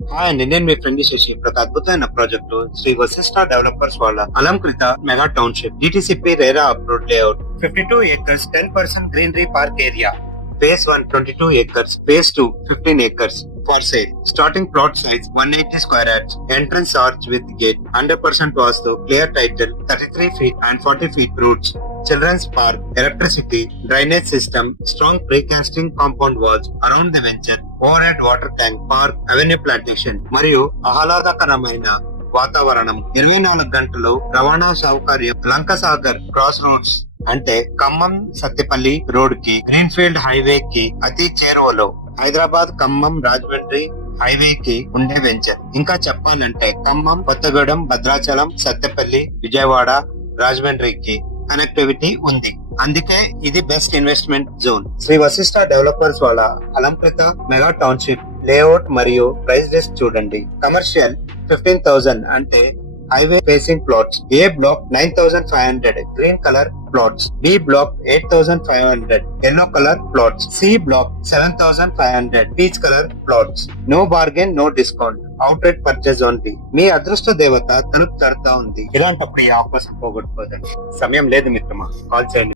Hi అండి, నేను మీ friend Shashi. ప్రతి అద్భుతమైన ప్రాజెక్టు శ్రీ వశిష్ట డెవలపర్స్ వాళ్ళ Alankrita mega township DTCP RERA approved layout 52 acres 10% greenery park area. Phase 1 22 acres, Phase 2 15 acres for sale. Starting plot size 180 square yards, entrance arch with gate, 100% vastu, clear title, 33 feet and 40 feet roads. Children's park, electricity, drainage system, strong precasting compound walls around the venture, overhead water tank, park, avenue plantation మరియు ఆహ్లాదకరమైన వాతావరణం. 24 గంటలు రవాణా సౌకర్యం. Lankasagar cross roads అంటే Khammam Sattipalli road కి, greenfield highway కి అతి చేరువలో, హైదరాబాద్ ఖమ్మం రాజమండ్రి హైవే కి ఉండే వెంచర్. ఇంకా చెప్పాలంటే ఖమ్మం, కొత్తగూడెం, భద్రాచలం, సత్తెపల్లి, విజయవాడ, రాజమండ్రికి కనెక్టివిటీ ఉంది. అందుకే ఇది best investment zone. Shri Vashishta developers వాళ్ళ అలంకృత మెగా టౌన్షిప్ లేఅవుట్ మరియు ప్రైస్ లిస్ట్ చూడండి. కమర్షియల్ 15,000 అంటే highway facing plots. A block 9,500 green colour plots, B block 8,500 yellow colour plots, C block 7,500 peach colour plots. No bargain, no discount, outright purchase only. మీ అదృష్ట దేవత తలుపు తడతా ఉంది. ఇలాంటప్పుడు ఈ ఆఫర్స్ పోగొట్టుకోదండి. సమయం లేదు మిత్రమా, కాల్ చేయండి.